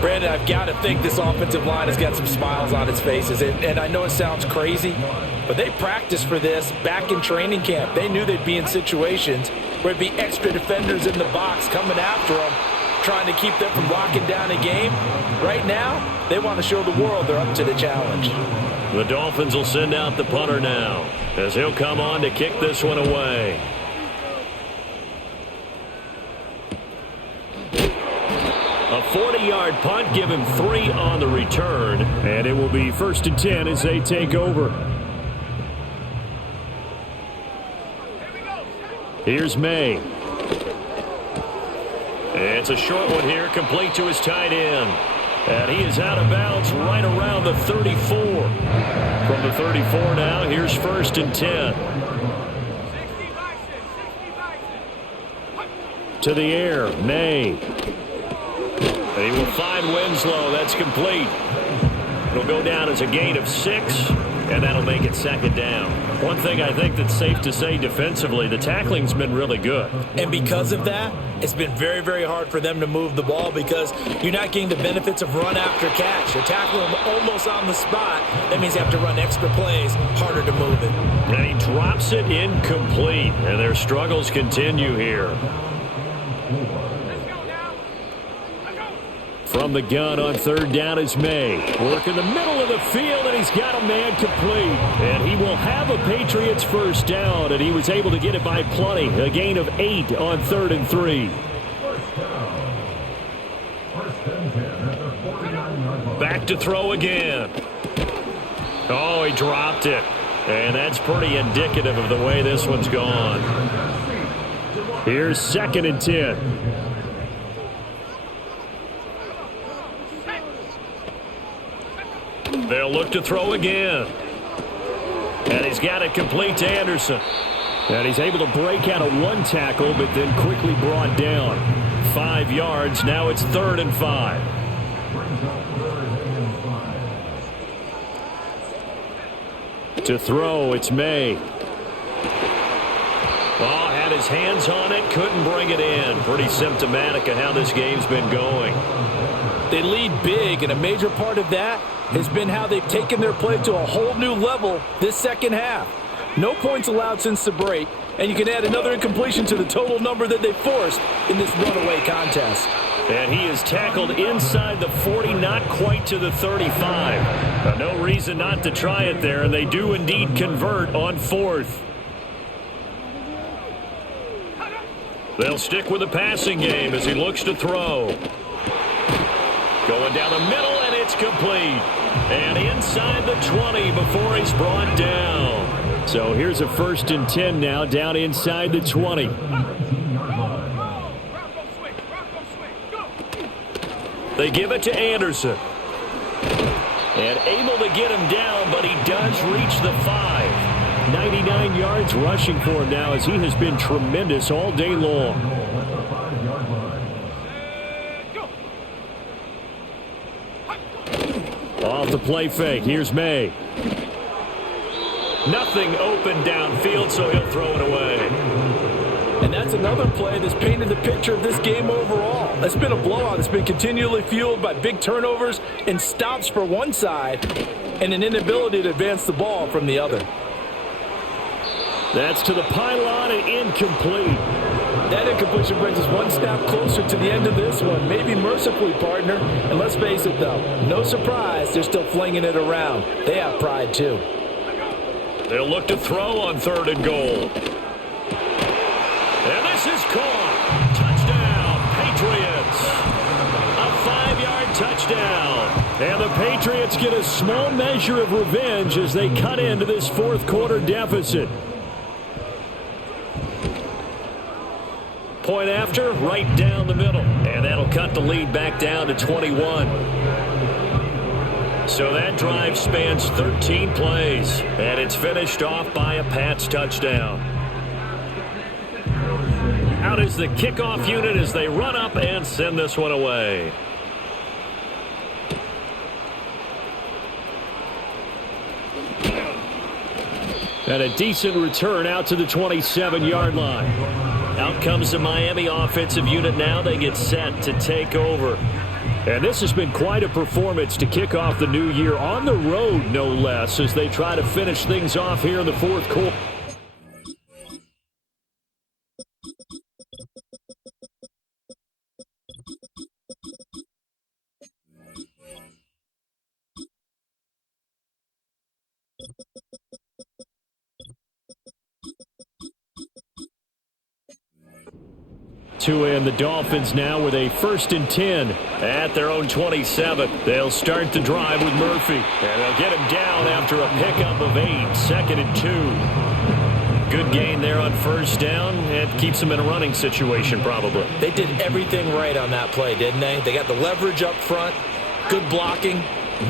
Brandon, I've got to think this offensive line has got some smiles on its faces. And I know it sounds crazy, but they practiced for this back in training camp. They knew they'd be in situations where it'd be extra defenders in the box coming after them, trying to keep them from locking down a game. Right now, they want to show the world they're up to the challenge. The Dolphins will send out the punter now, as he'll come on to kick this one away. A 40-yard punt, give him 3 on the return, and it will be 1st and 10 as they take over. Here's May. It's a short one here, complete to his tight end. And he is out of bounds right around the 34. From the 34 now, here's 1st and 10. To the air, May. He will find Winslow. That's complete. It'll go down as a gain of 6, and that'll make it 2nd down. One thing I think that's safe to say defensively, the tackling's been really good. And because of that, it's been very, very hard for them to move the ball because you're not getting the benefits of run after catch. You're tackling them almost on the spot. That means you have to run extra plays, harder to move it. And he drops it incomplete, and their struggles continue here. From the gun on 3rd down is May. Work in the middle of the field, and he's got a man complete. And he will have a Patriots 1st down, and he was able to get it by plenty. A gain of 8 on 3rd and 3. Back to throw again. Oh, he dropped it. And that's pretty indicative of the way this one's gone. Here's 2nd and 10. They'll look to throw again. And he's got it complete to Anderson. And he's able to break out of 1 tackle, but then quickly brought down. 5 yards. Now it's 3rd and 5. To throw, it's May. Oh, had his hands on it, couldn't bring it in. Pretty symptomatic of how this game's been going. They lead big, and a major part of that has been how they've taken their play to a whole new level this 2nd half. No points allowed since the break, and you can add another incompletion to the total number that they forced in this runaway contest. And he is tackled inside the 40, not quite to the 35. No reason not to try it there, and they do indeed convert on 4th. They'll stick with the passing game as he looks to throw. Going down the middle, and it's complete. And inside the 20 before he's brought down. So here's a 1st and 10 now, down inside the 20. They give it to Anderson. And able to get him down, but he does reach the 5. 99 yards rushing for him now as he has been tremendous all day long. Off the play fake. Here's May. Nothing open downfield, so he'll throw it away. And that's another play that's painted the picture of this game overall. It's been a blowout. It's been continually fueled by big turnovers and stops for one side and an inability to advance the ball from the other. That's to the pylon and incomplete. That incompletion brings us one step closer to the end of this one. Maybe mercifully, partner. And let's face it, though, no surprise, they're still flinging it around. They have pride, too. They'll look to throw on 3rd and goal. And this is caught. Touchdown, Patriots. A 5-yard touchdown. And the Patriots get a small measure of revenge as they cut into this 4th quarter deficit. Point after, right down the middle. And that'll cut the lead back down to 21. So that drive spans 13 plays. And it's finished off by a Pats touchdown. Out is the kickoff unit as they run up and send this one away. And a decent return out to the 27-yard line. Out comes the Miami offensive unit now. They get set to take over. And this has been quite a performance to kick off the new year on the road, no less, as they try to finish things off here in the fourth quarter. And the Dolphins now with a 1st and 10 at their own 27. They'll start the drive with Murphy, and they'll get him down after a pickup of 8, 2nd and 2. Good gain there on 1st down. It keeps them in a running situation probably. They did everything right on that play, didn't they? They got the leverage up front, good blocking,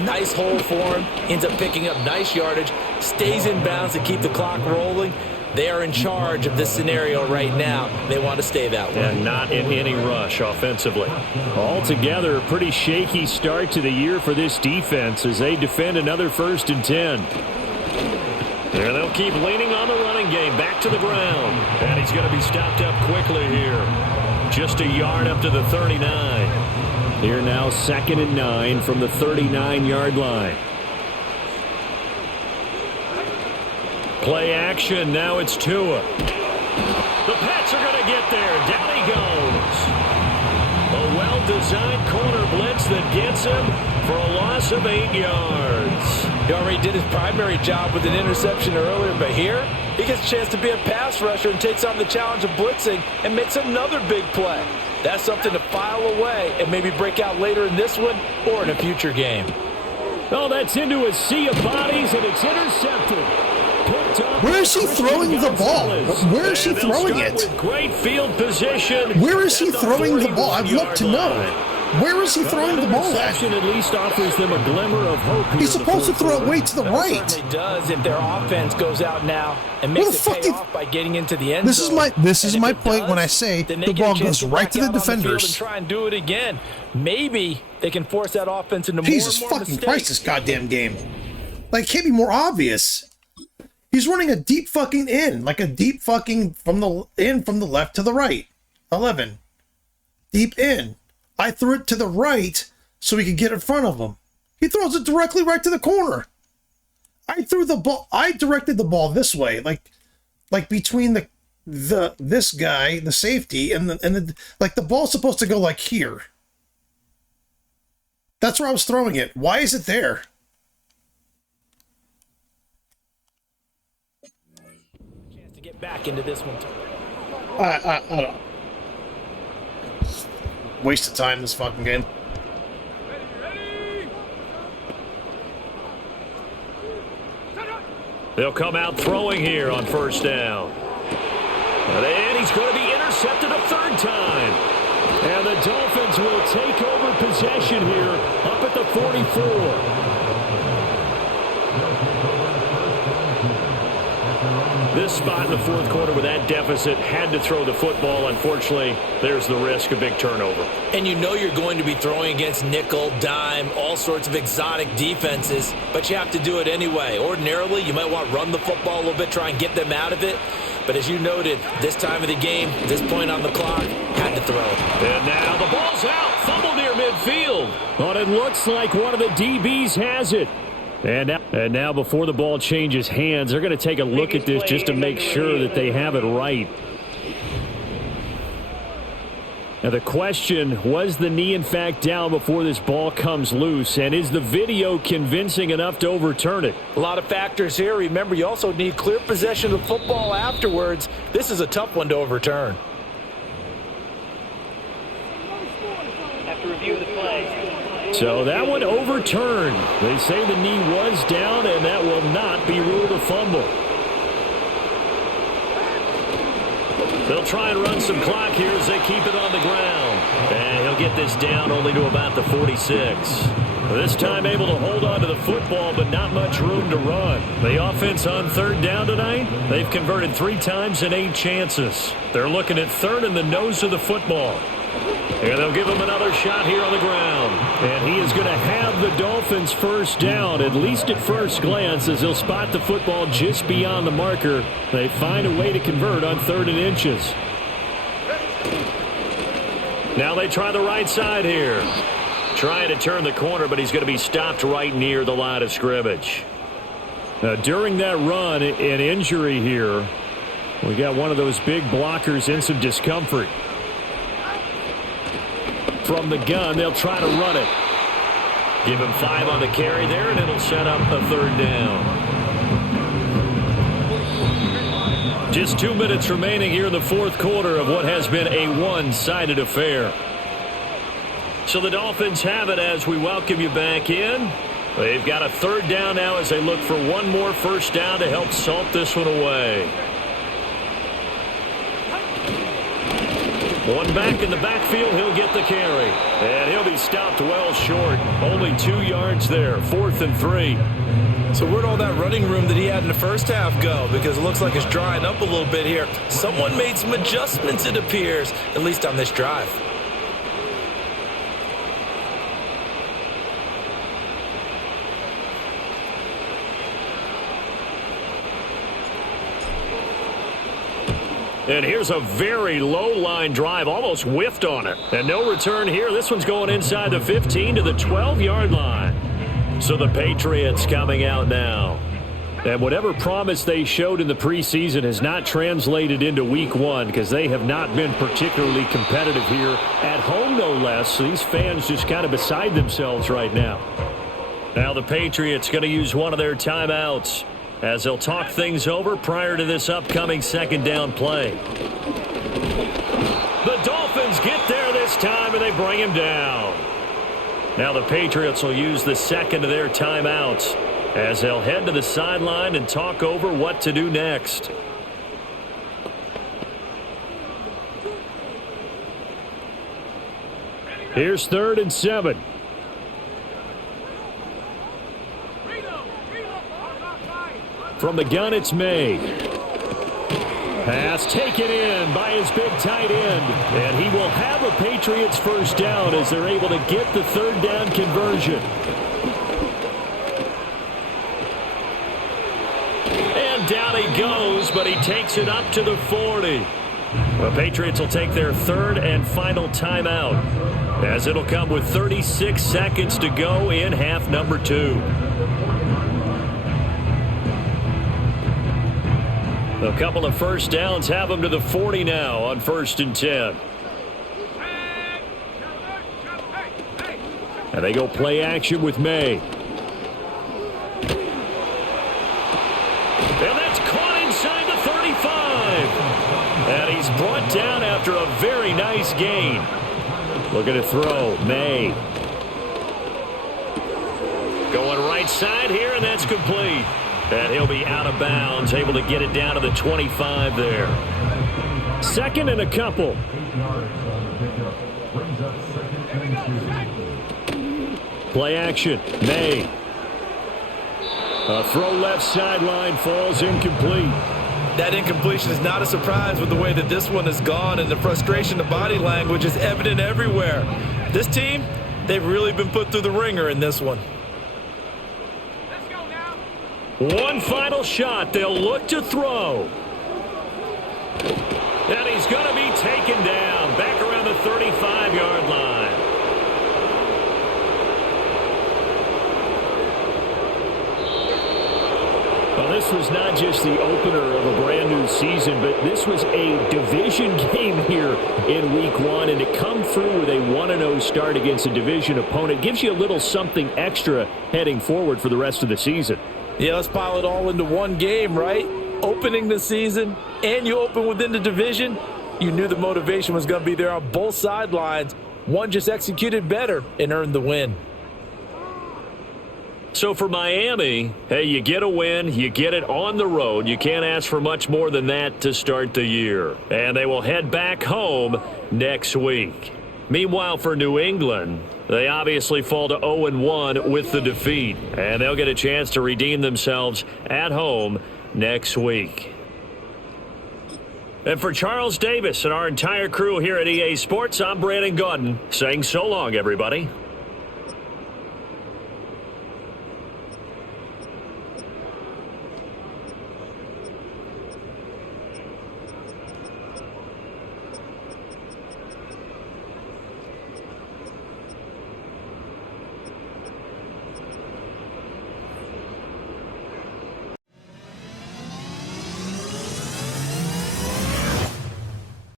nice hole for him, ends up picking up nice yardage, stays in bounds to keep the clock rolling. They are in charge of this scenario right now. They want to stay that way. And not in any rush offensively. Altogether, a pretty shaky start to the year for this defense as they defend another 1st and 10. And they'll keep leaning on the running game. Back to the ground. And he's going to be stopped up quickly here. Just a yard up to the 39. Here now, 2nd and 9 from the 39-yard line. Play action. Now it's Tua. The Pats are going to get there. Down he goes. A well-designed corner blitz that gets him for a loss of 8 yards. He already did his primary job with an interception earlier, but here he gets a chance to be a pass rusher and takes on the challenge of blitzing and makes another big play. That's something to file away and maybe break out later in this one or in a future game. Oh, that's into a sea of bodies, and it's intercepted. Where is he throwing the ball? Where is he throwing it? With great field position. Where is he throwing the ball? I'd love to know. Where is he throwing the ball at? At least offers them a glimmer of hope. He's supposed to throw it way to the right. It does if their offense goes out now and makes it pay off by getting into the end zone. This is my point when I say the ball goes right to the defenders. And try and do it again. Maybe they can force that offense into Jesus more and more fucking mistakes. Christ, this goddamn game. Like, it can't be more obvious. He's running a deep fucking in, like a deep fucking from the left to the right. 11. Deep in. I threw it to the right so he could get in front of him. He throws it directly right to the corner. I directed the ball this way, like between this guy, the safety, and the ball's supposed to go like here. That's where I was throwing it. Why is it there? Back into this one. I don't know. Waste of time, this fucking game. They'll come out throwing here on 1st down. And he's going to be intercepted a 3rd time. And the Dolphins will take over possession here up at the 44. This spot in the 4th quarter with that deficit, had to throw the football. Unfortunately, there's the risk of big turnover. And you know you're going to be throwing against nickel, dime, all sorts of exotic defenses, but you have to do it anyway. Ordinarily, you might want to run the football a little bit, try and get them out of it. But as you noted, this time of the game, this point on the clock, had to throw. And now the ball's out. Fumble near midfield. But it looks like one of the DBs has it. And now before the ball changes hands, they're going to take a look at this just to make sure that they have it right. Now the question, was the knee in fact down before this ball comes loose? And is the video convincing enough to overturn it? A lot of factors here. Remember, you also need clear possession of the football afterwards. This is a tough one to overturn. After review of the play. So that one overturned. They say the knee was down, and that will not be ruled a fumble. They'll try and run some clock here as they keep it on the ground. And he'll get this down only to about the 46. This time able to hold on to the football, but not much room to run. The offense on third down tonight, they've converted 3 times in 8 chances. They're looking at third in the nose of the football. And they'll give him another shot here on the ground. And he is going to have the Dolphins first down, at least at first glance, as he'll spot the football just beyond the marker. They find a way to convert on 3rd and inches. Now they try the right side here. Trying to turn the corner, but he's going to be stopped right near the line of scrimmage. Now, during that run, an injury here. We got one of those big blockers in some discomfort. From the gun, they'll try to run it. Give him 5 on the carry there, and it'll set up a 3rd down. Just 2 minutes remaining here in the 4th quarter of what has been a one-sided affair. So the Dolphins have it as we welcome you back in. They've got a 3rd down now as they look for one more first down to help salt this one away. One back in the backfield, he'll get the carry. And he'll be stopped well short. Only 2 yards there, 4th and 3. So where'd all that running room that he had in the first half go? Because it looks like it's drying up a little bit here. Someone made some adjustments, it appears, at least on this drive. And here's a very low line drive, almost whiffed on it. And no return here. This one's going inside the 15 to the 12-yard line. So the Patriots coming out now. And whatever promise they showed in the preseason has not translated into week 1 because they have not been particularly competitive here at home, no less. So these fans just kind of beside themselves right now. Now the Patriots going to use one of their timeouts as they'll talk things over prior to this upcoming 2nd down play. The Dolphins get there this time, and they bring him down. Now the Patriots will use the 2nd of their timeouts as they'll head to the sideline and talk over what to do next. Here's 3rd and 7. From the gun, it's May. Pass taken in by his big tight end. And he will have a Patriots first down as they're able to get the 3rd down conversion. And down he goes, but he takes it up to the 40. The Patriots will take their 3rd and final timeout as it'll come with 36 seconds to go in half number 2. A couple of first downs have them to the 40 now on 1st and 10. And they go play action with May. And that's caught inside the 35. And he's brought down after a very nice gain. Looking to throw, May. Going right side here, and that's complete. And he'll be out of bounds, able to get it down to the 25 there. 2nd and a couple. Play action, May. A throw left sideline, falls incomplete. That incompletion is not a surprise with the way that this one has gone, and the frustration, the body language is evident everywhere. This team, they've really been put through the ringer in this one. One final shot. They'll look to throw. And he's going to be taken down back around the 35-yard line. Well, this was not just the opener of a brand new season, but this was a division game here in week 1. And to come through with a 1-0 start against a division opponent gives you a little something extra heading forward for the rest of the season. Yeah, let's pile it all into one game, right? Opening the season, and you open within the division. You knew the motivation was going to be there on both sidelines. One just executed better and earned the win. So for Miami, hey, you get a win, you get it on the road. You can't ask for much more than that to start the year. And they will head back home next week. Meanwhile, for New England, they obviously fall to 0-1 with the defeat, and they'll get a chance to redeem themselves at home next week. And for Charles Davis and our entire crew here at EA Sports, I'm Brandon Gaudin saying so long, everybody.